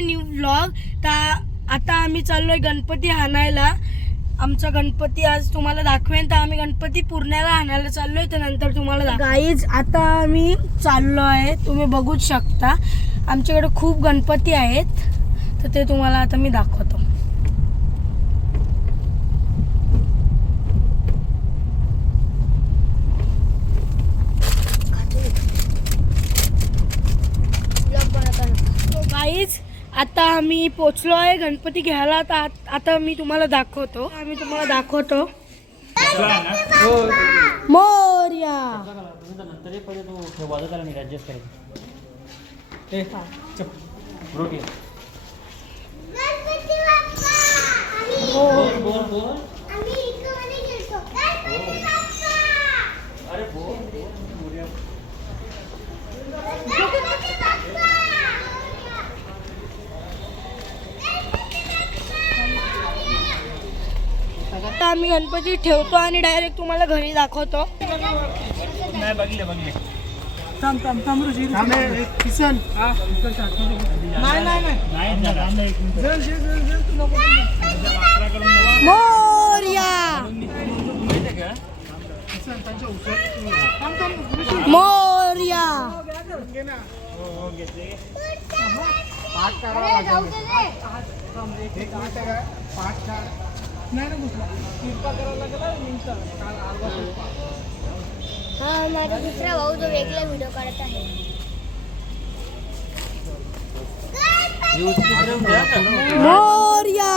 माय new vlog. तर आता आम्ही चाललोय गणपती आणायला. आमचा गणपती आज तुम्हाला दाखवेन. तर आम्ही गणपती पुण्याला आणायला चाललोय. तर नंतर तुम्हाला गाईज आता आम्ही चाललो आहे. तुम्ही बघूच शकता आमच्याकडे खूप गणपती आहेत. तर ते तुम्हाला आता मी दाखवतो. गाईज आता आम्ही पोचलो आहे गणपती घ्यायला. तर आता मी तुम्हाला दाखवतो. मोरया. आता आम्ही गणपती ठेवतो आणि डायरेक्ट तुम्हाला घरी दाखवतो. मोरया मोरया. हा माझा दुसरा भाऊ जो वेगळा व्हिडिओ काढत आहे. मोरया.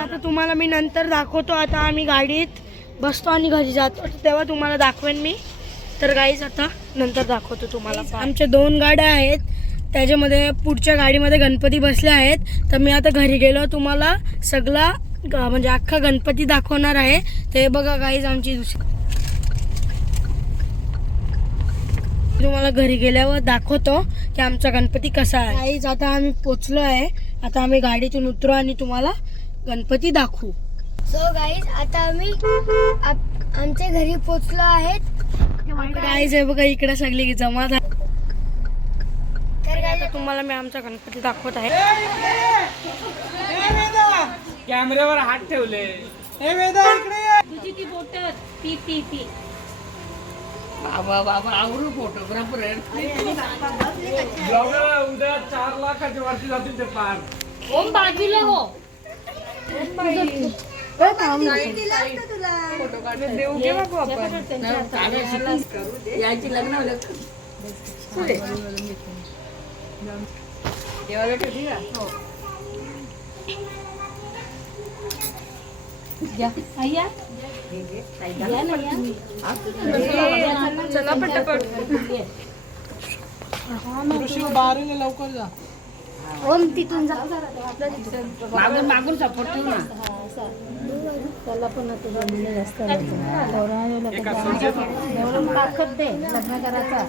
आता तुम्हाला मी नंतर दाखवतो. आता आम्ही गाडीत बसतो आणि घरी जातो तेव्हा तुम्हाला दाखवेन मी. तर गाईज आता नंतर दाखवतो तुम्हाला. आमच्या 2 गाड्या आहेत. त्याच्यामध्ये पुढच्या गाडीमध्ये गणपती बसले आहेत. तर मी आता घरी गेलो तुम्हाला सगळा म्हणजे अख्खा गणपती दाखवणार आहे. ते बघा गाईज आमची तुम्हाला घरी गेल्यावर दाखवतो की आमचा गणपती कसा आहे. गाईज आता आम्ही पोचलो आहे. आता आम्ही गाडीतून उतरू आणि तुम्हाला गणपती दाखवू. सो गाईज आता आम्ही आमच्या घरी पोचलो आहेत. गाईज हे बघा इकडे सगळी जमा झाली. तर आता तुम्हाला मी आमचा गणपती दाखवत आहे. कॅमेऱ्यावर हात ठेवले. हे वेदा इकडे तुझी ती बोट ती बाबा बाबा आवरू फोटोग्राफर उद्या 4 लाखाच्या वरती जातील ते पार. ओम बाजूला हो. देऊ घे बाबू आपण. याची लग्न होलं देवाला ठेवली का? चला पटापट. लवकर जा. ओम तिथून जा. मागून मागून सपोर्ट ठेवू ना. त्याला पण जास्त ताकद दे लग्न करायचा.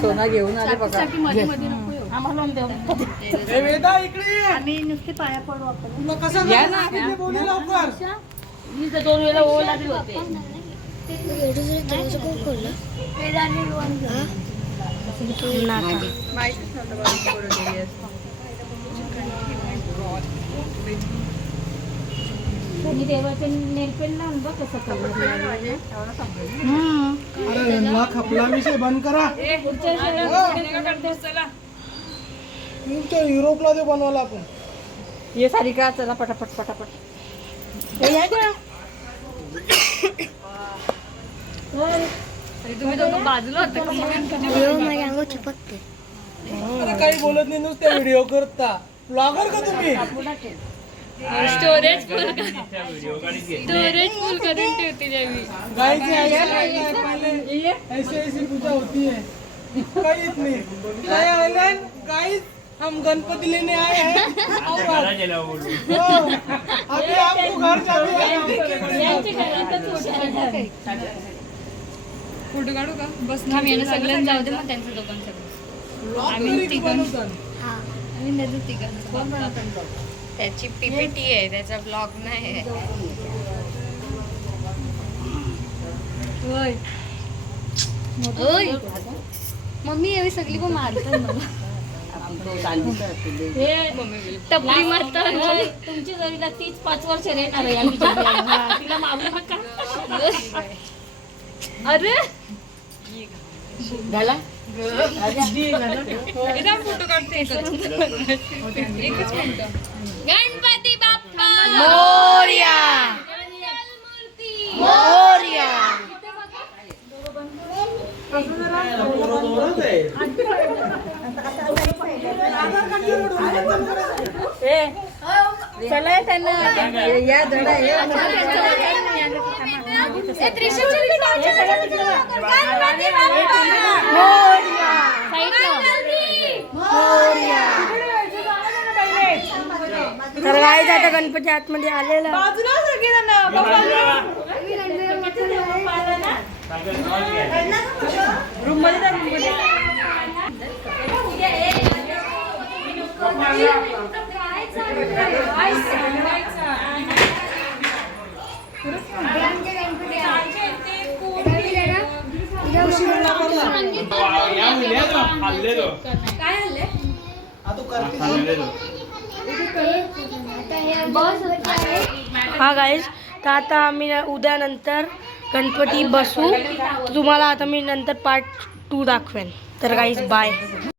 सोना घेऊन आले बघा. आम्हाला आम्ही नुसते पाया पडू आपण. मी तर 2 वेळा ओळ लागले होते. मी देवाचे नेलपेंट लावून बघ कसं खपला विषय बंद करा. युरोपला ते बनवला आपण. ये सारिका चला पटापट पटापट. तुम्ही दोघं बाजूला होता. माझ्या अंगावर चिपकते. काही बोलत नाही नुसते व्हिडिओ करता. ब्लॉगर का तुम्ही? स्टोरेज फुल करून ठेवते मी. ऐसी पूजा होती है. गाइस नहीं. गाइस हम गणपति लेने आए हैं. अभी आपको घर फोटो काढू का? बस थांब यानं सगळ्यांना जाऊ दे मग त्यांचं दोघांचं. आम्ही तिघांचं. त्याची पीपीटी आहे, त्याचा ब्लॉग नाही आहे. ओय मम्मी यावी सगळी पण मारतात मला. टपरी मारतात. तुमची जरीला 30-5 वर्ष राहणार आहे आम्ही जगण्याला. तिला मारू नका. अरे झाला फोटो काढते एकच मिनिट. गणपती बाप्पा मोरया मोरया. चला त्यांना या जरा तर गाईज आता गणपती आतमध्ये आलेला. हा गाईज, तर आता आम्ही उद्या नंतर गणपती बसू. तुम्हाला आता मी नंतर पार्ट 2 दाखवेन. तर गाईज बाय.